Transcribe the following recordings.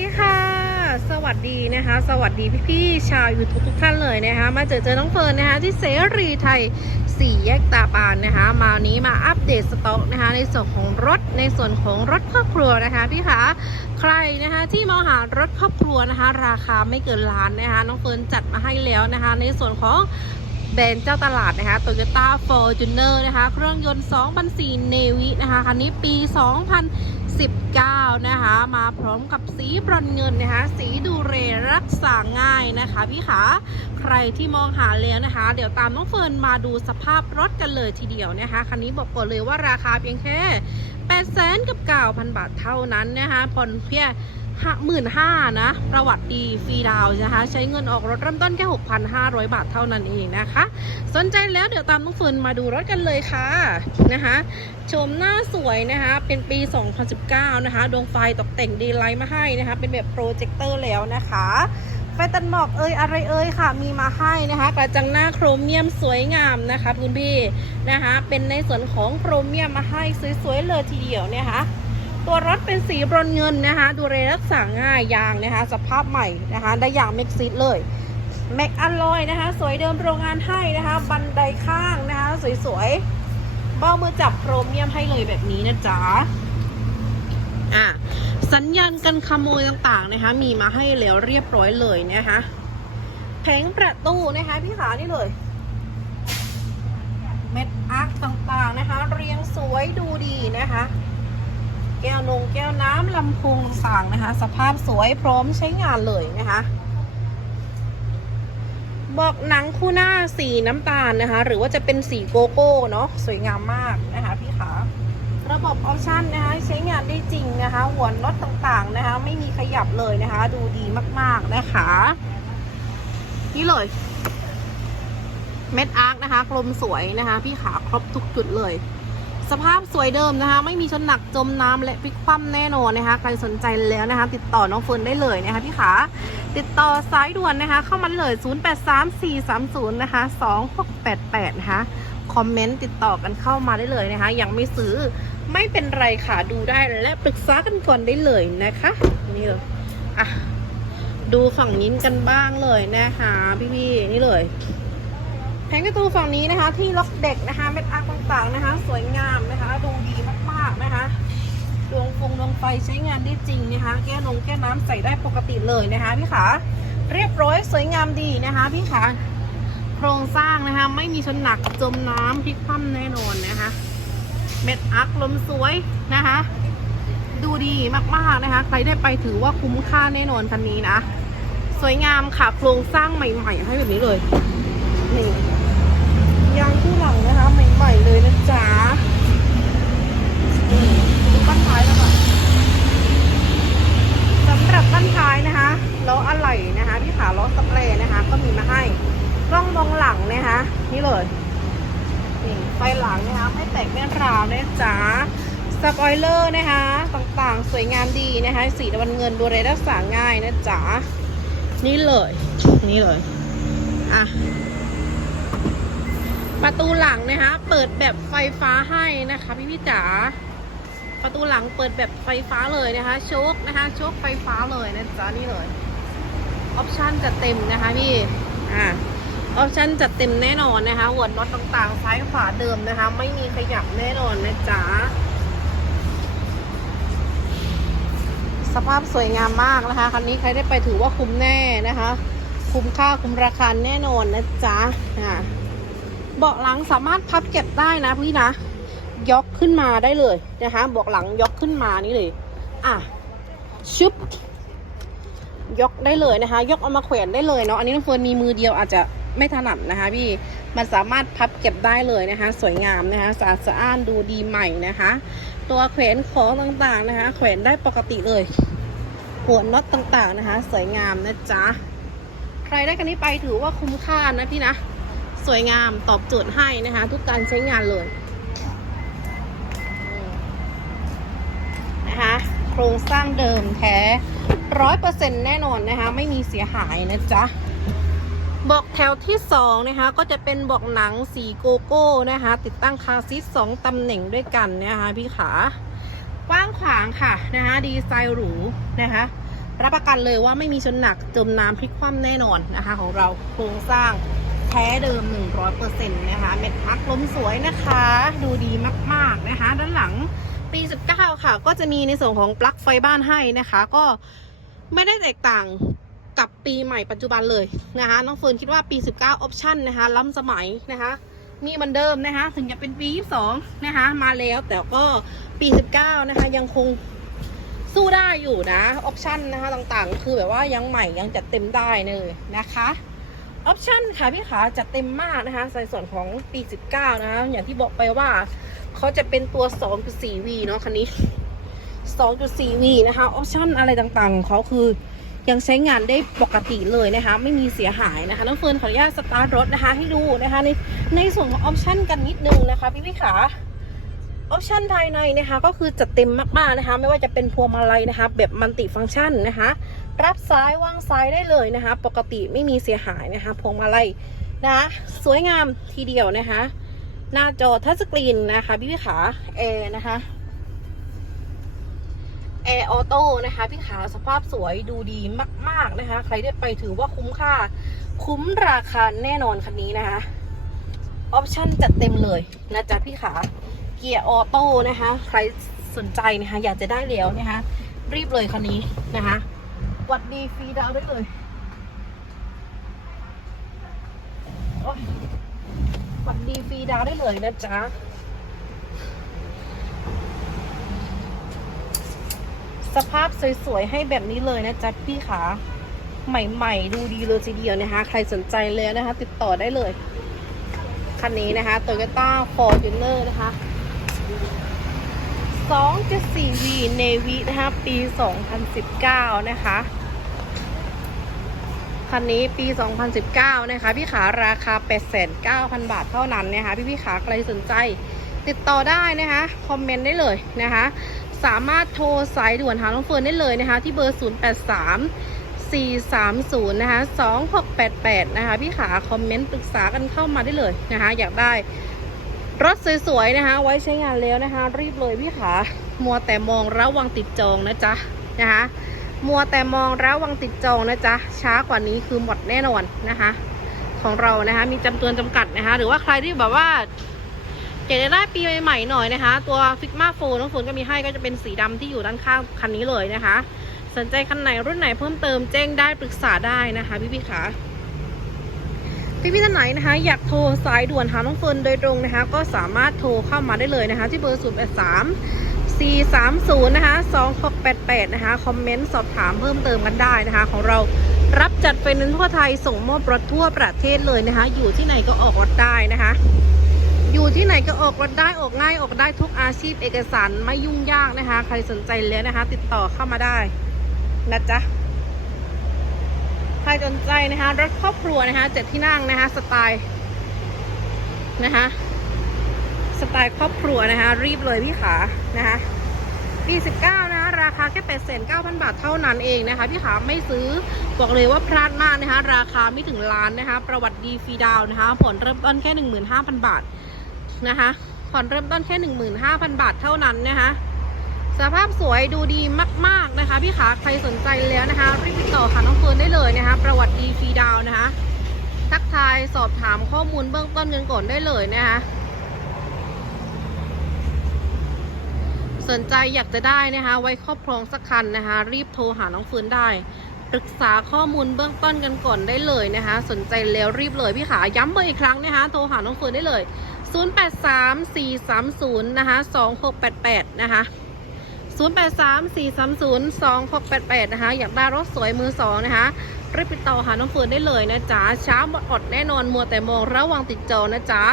ดีค่ะ สวัสดีนะคะ สวัสดีพี่ๆชาวยูทูบทุกท่านเลยนะคะ มาเจอเจอน้องเฟิร์นนะคะ ที่เสรีไทยสี่แยกตาปานนะคะ มาวันนี้มาอัปเดตสต็อกนะคะ ในส่วนของรถในส่วนของรถครอบครัวนะคะพี่คะใครนะคะที่มองหารถครอบครัวนะคะ ราคาไม่เกินล้านนะคะน้องเฟิร์นจัดมาให้แล้วนะคะ ในส่วนของแบรนด์เจ้าตลาดนะคะ Toyota Fortuner นะคะ เครื่องยนต์ 2004 Navy นะคะ คันนี้ปี 19 นะคะ มาพร้อมกับสีบรอนเงินนะคะ สีดูเรรักษาง่ายนะคะพี่ขาใครที่มองหาแล้วนะคะ เดี๋ยวตามน้องเฟิร์นมาดูสภาพรถกันเลยทีเดียวนะคะคันนี้บอกก่อนเลยว่าราคาเพียงแค่8แสนกับ9,000 บาทเท่านั้นนะคะผ่อนเพียง หมื่นห้านะ ประวัติดีฟรีดาวนะคะ ใช้เงินออกรถเริ่มต้นแค่ 6,500 บาทเท่านั้นเองนะคะ สนใจแล้วเดี๋ยวตามน้องเฟิร์นมาดูรถกันเลยค่ะนะคะชมหน้าสวยนะคะ เป็นปี 2019 นะคะ ดวงไฟตกแต่งดีไลท์มาให้นะคะ เป็นแบบโปรเจคเตอร์แล้วนะคะไฟตันหมอกเอ่ยอะไรเอ่ยค่ะ มีมาให้นะคะ กระจังหน้าโครเมียมสวยงามนะคะคุณพี่นะคะ เป็นในส่วนของโครเมียมมาให้สวยๆเลยทีเดียวนะคะ ตัวรถเป็นสีบรอนเงินนะคะ ดูเรรักษาง่ายยางนะคะ สภาพใหม่นะคะ ได้ยางเม็กซิตเลยแม็กอลลอยนะคะ สวยเดิมโรงงานให้นะคะ บันไดข้างนะคะ สวยๆเบ้ามือจับโครเมียมให้เลยแบบนี้นะจ๊ะอะสัญญาณกันขโมยต่างๆนะคะ มีมาให้แล้วเรียบร้อยเลยนะคะแผงประตูนะคะพี่ขานี่เลย เม็ดอาร์คต่างๆนะคะ เรียงสวยดูดีนะคะ แก้วนงแก้วน้ำลำโพงต่งนะคะ สภาพสวยพร้อมใช้งานเลยนะคะบอกหนังคู่หน้าสีน้ำตาลนะคะ หรือว่าจะเป็นสีโกโก้เนาะสวยงามมากนะคะพี่ขาระบบออปชั่นนะคะใช้งานได้จริงนะคะ หัวน็อตต่างๆนะคะ ไม่มีขยับเลยนะคะ ดูดีมากๆนะคะ นี่เลย เม็ดอาร์คนะคะกลมสวยนะคะ พี่ขาครบทุกจุดเลย สภาพสวยเดิมนะคะ ไม่มีชนหนักจมน้ำและพลิกคว่ำแน่นอนนะคะ ใครสนใจแล้วนะคะ ติดต่อน้องเฟิร์นได้เลยนะคะพี่ขาติดต่อสายด่วนนะคะ เข้ามาเลย 083430นะคะ2688นะคะคอมเมนต์ติดต่อกันเข้ามาได้เลยนะคะ ยังไม่ซื้อไม่เป็นไรค่ะดูได้และปรึกษากันก่อนได้เลยนะคะนี่เลยอะดูฝั่งนี้กันบ้างเลยนะคะพี่ๆนี่เลย แผงประตูฝั่งนี้นะคะ ที่ล็อกเด็กนะคะเม็ดอาร์คต่างๆนะคะ สวยงามนะคะดูดีมากๆนะคะดวงฟงดวงไฟใช้งานได้จริงนะคะ แก้นงแก้น้ำใส่ได้ปกติเลยนะคะพี่ขาเรียบร้อยสวยงามดีนะคะพี่ขาโครงสร้างนะคะ ไม่มีชนหนักจมน้ำพลิกคว่ำแน่นอนนะคะ เม็ดอาร์คลมสวยนะคะ ดูดีมากๆนะคะ ใครได้ไปถือว่าคุ้มค่าแน่นอนคันนี้นะ สวยงามค่ะโครงสร้างใหม่ๆให้แบบนี้เลยนี่ังนะคะ ใหม่ๆเลยนะจ๊ะดูบ้านท้ายแล้วค่ะสำหรับบ้านท้ายนะคะล้ออะไหล่นะคะที่ขาล้อสเปรย์นะคะ ก็มีมาให้กล้องมองหลังนะคะนี่เลยนี่ไฟหลังนะคะ ไม่แตกไม่ร้าวนะจ๊ะสปอยเลอร์นะคะ ต่างๆ สวยงามดีนะคะ สีตะวันเงินดูเรรักษาง่ายนะจ๊ะนี่เลย นี่เลย อะ ประตูหลังนะคะ เปิดแบบไฟฟ้าให้นะคะ พี่พี่จ๋าประตูหลังเปิดแบบไฟฟ้าเลยนะคะโชคนะคะโชคไฟฟ้าเลยนะจ๊ะนี่เลยออปชั่นจะเต็มนะคะพี่อ่าออปชั่นจัดเต็มแน่นอนนะคะหัวน็อตต่างๆ ซ้ายขวาเดิมนะคะ ไม่มีขยับแน่นอนนะจ๊ะ สภาพสวยงามมากนะคะ คันนี้ใครได้ไปถือว่าคุ้มแน่นะคะ คุ้มค่าคุ้มราคาแน่นอนนะจ๊ะอ่า เบาะหลังสามารถพับเก็บได้นะพี่นะ ยกขึ้นมาได้เลยนะคะเบาะหลังยกขึ้นมานี่เลย อะชุบยกได้เลยนะคะ ยกเอามาแขวนได้เลยเนาะอันนี้น้องเฟิร์นมีมือเดียวอาจจะไม่ถนัดนะคะพี่มันสามารถพับเก็บได้เลยนะคะ สวยงามนะคะสะอาดสะอ้านดูดีใหม่นะคะ ตัวแขวนของต่างๆนะคะ แขวนได้ปกติเลยหัวน็อตต่างๆนะคะ สวยงามนะจ๊ะใครได้กันนี้ไปถือว่าคุ้มค่านะพี่นะ สวยงามตอบโจทย์ให้นะคะ ทุกการใช้งานเลยนะคะ โครงสร้างเดิมแท้ร้อยเปอร์เซ็นต์แน่นอนนะคะ ไม่มีเสียหายนะจ๊ะบอกแถวที่สองนะคะ ก็จะเป็นบอกหนังสีโกโก้นะคะ ติดตั้งคาซีสองตำแหน่งด้วยกันนะคะพี่ขากว้างขวางค่ะนะคะดีไซน์หรูนะคะรับประกันเลยว่าไม่มีชนหนักจมน้ำพลิกคว่ำแน่นอนนะคะ ของเราโครงสร้าง แท้เดิม 100%นะคะเม็ดพักล้มสวยนะคะ ดูดีมากๆนะคะ ด้านหลังปี 19 ค่ะ ก็จะมีในส่วนของปลั๊กไฟบ้านให้นะคะ ก็ไม่ได้แตกต่างกับปีใหม่ปัจจุบันเลยนะคะ น้องเฟิร์นคิดว่าปี 19 ออปชั่นนะคะล้ำสมัยนะคะมีเหมือนเดิมนะคะ ถึงจะเป็นปี 22 นะคะ มาแล้วแต่ก็ปี 19 นะคะ ยังคงสู้ได้อยู่นะ ออปชั่นนะคะ ต่างๆ คือแบบว่ายังใหม่ยังจัดเต็มได้เลยนะคะ ออปชันค่ะพี่ขาจัดเต็มมากนะคะในส่วนของปี 19 นะคะอย่างที่บอกไปว่าเขาจะเป็นตัว 2.4V เนาะคันนี้ 2.4V นะคะออปชันอะไรต่างๆของเขาคือยังใช้งานได้ปกติเลยนะคะ ไม่มีเสียหายนะคะน้องเฟิร์นขออนุญาตสตาร์ทรถนะคะให้ดูนะคะ ในในส่วนของออปชันกันนิดนึงนะคะพี่พี่ขาออปชันภายในนะคะก็คือจัดเต็มมากๆนะคะ ไม่ว่าจะเป็นพวงมาลัยนะคะ แบบมัลติฟังก์ชันนะคะ รับซ้ายวางซ้ายได้เลยนะคะ ปกติไม่มีเสียหายนะคะพวงมาลัยนะสวยงามทีเดียวนะคะ หน้าจอทัชสกรีนนะคะพี่พี่ขาแอร์นะคะแอร์ออโต้นะคะพี่ขาสภาพสวยดูดีมาก ๆนะคะ ใครได้ไปถือว่าคุ้มค่า คุ้มราคาแน่นอนคันนี้นะคะออปชันจัดเต็มเลยนะจ๊ะพี่ขาเกียร์ออโต้นะคะ ใครสนใจนะคะ อยากจะได้แล้วนะคะ รีบเลยคันนี้นะคะ วัดดีฟรีดาวได้เลยโอ๊ยหวัดดีฟรีดาวได้เลยนะจ๊ะสภาพสวยๆ ให้แบบนี้เลยนะจ๊ะพี่ขาใหม่ๆ ดูดีเลยทีเดียวนะคะ ใครสนใจเลยนะคะ ติดต่อได้เลย คันนี้นะคะ Toyota Fortuner นะคะ 2.4V Navy นะคะ ปี 2019 นะคะ คันนี้ปี 2019 นะคะ พี่ขาราคา 89,000 บาทเท่านั้นนะคะ พี่พี่ขาใครสนใจ ติดต่อได้นะคะ คอมเมนต์ได้เลยนะคะ สามารถโทรสายด่วนหาน้องเฟิร์นได้เลยนะคะ ที่เบอร์ 083 430 นะคะ 2688 นะคะ พี่ขาคอมเมนต์ปรึกษากันเข้ามาได้เลยนะคะ อยากได้รถสวยๆนะคะ ไว้ใช้งานแล้วนะคะ รีบเลยพี่ขามัวแต่มองระวังติดจองนะจ๊ะนะคะ มัวแต่มองระวังติดจองนะจ๊ะ ช้ากว่านี้คือหมดแน่นอนนะคะ ของเรานะคะมีจำนวนจำกัดนะคะ หรือว่าใครที่แบบว่าอยากจะได้ปีใหม่ๆหน่อยนะคะ ตัวฟิกมาโฟน้องฝนก็มีให้ก็จะเป็นสีดำที่อยู่ด้านข้างคันนี้เลยนะคะ สนใจคันไหนรุ่นไหนเพิ่มเติมแจ้งได้ปรึกษาได้นะคะพี่พี่ๆคะพี่พี่ท่านไหนนะคะ อยากโทรสายด่วนหาน้องเฟิร์นโดยตรงนะคะ ก็สามารถโทรเข้ามาได้เลยนะคะ ที่เบอร์0 8 3 4 3 0 นะคะ 2 6 8 8 นะคะ คอมเมนต์สอบถามเพิ่มเติมกันได้นะคะ ของเรารับจัดไฟแนนซ์ทั่วไทยส่งมอบรถทั่วประเทศเลยนะคะ อยู่ที่ไหนก็ออกรถได้นะคะ อยู่ที่ไหนก็ออกรถได้ออกง่ายออกได้ทุกอาชีพเอกสารไม่ยุ่งยากนะคะ ใครสนใจเลยนะคะ ติดต่อเข้ามาได้นะจ๊ะใครสนใจนะคะรถครอบครัวนะคะเจ็ดที่นั่งนะคะสไตล์นะคะ สไตล์ครอบครัวนะคะ รีบเลยพี่ขานะคะปี19นะคะราคาแค่8 9 0 0 0 บาทเท่านั้นเองนะคะพี่ขาไม่ซื้อบอกเลยว่าพลาดมากนะคะ ราคาไม่ถึงล้านนะคะ ประวัติดีฟรีดาวนะคะผ่อนเริ่มต้นแค่ 15,000 บาทนะคะผ่อนเริ่มต้นแค่ 15,000 บาทเท่านั้นนะคะ สภาพสวยดูดีมาก ๆนะคะ พี่ขาใครสนใจแล้วนะคะ รีบติดต่อค่ะน้องเฟิร์นได้เลยนะคะ ประวัติดีฟรีดาวน์นะคะ ทักทายสอบถามข้อมูลเบื้องต้นกันก่อนได้เลยนะคะ สนใจอยากจะได้นะคะ ไว้ครอบครองสักคันนะคะ รีบโทรหาน้องเฟิร์นได้ ปรึกษาข้อมูลเบื้องต้นกันก่อนได้เลยนะคะ สนใจแล้วรีบเลยพี่ขาย้ำเบอร์อีกครั้งนะคะ โทรหาน้องเฟิร์นได้เลย 083430นะคะ2688 นะคะ0834302688 นะคะ อยากได้รถสวยมือสองนะคะรีบติดต่อหาน้องเฟิร์นได้เลยนะจ๊ะเช้าอดแน่นอนมัวแต่มองระวังติดจอนะจ๊ะ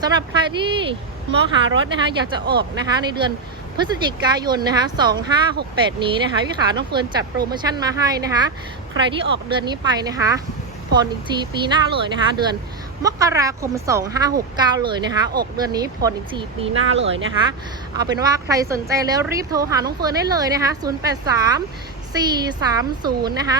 สำหรับใครที่มองหารถนะคะ อยากจะออกนะคะ ในเดือน พฤศจิกายนนะคะ 2568 นี้นะคะพี่ขาน้องเฟิร์นจัดโปรโมชั่นมาให้นะคะ ใครที่ออกเดือนนี้ไปนะคะผ่อนอีกทีปีหน้าเลยนะคะ เดือนมกราคม 2569 เลยนะคะ ออกเดือนนี้ผ่อนอีกทีปีหน้าเลยนะคะ เอาเป็นว่าใครสนใจแล้วรีบโทรหาน้องเฟิร์นได้เลยนะคะ 083 430 นะคะ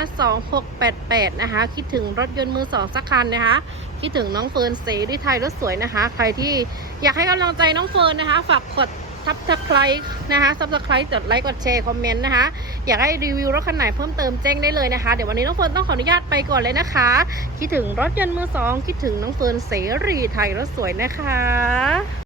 2688 นะคะ คิดถึงรถยนต์มือสองสักคันนะคะ คิดถึงน้องเฟิร์นเสรีไทยรถสวยนะคะ ใครที่อยากให้กำลังใจน้องเฟิร์นนะคะ ฝากกด ซับสไครต์นะคะซับสไครต์กดไลค์กดแชร์คอมเมนต์นะคะ อยากให้รีวิวรถคันไหนเพิ่มเติมแจ้งได้เลยนะคะ เดี๋ยววันนี้น้องเฟิร์นต้องขออนุญาตไปก่อนเลยนะคะ คิดถึงรถยนต์มือสองคิดถึงน้องเฟิร์นเสรีไทยรถสวยนะคะ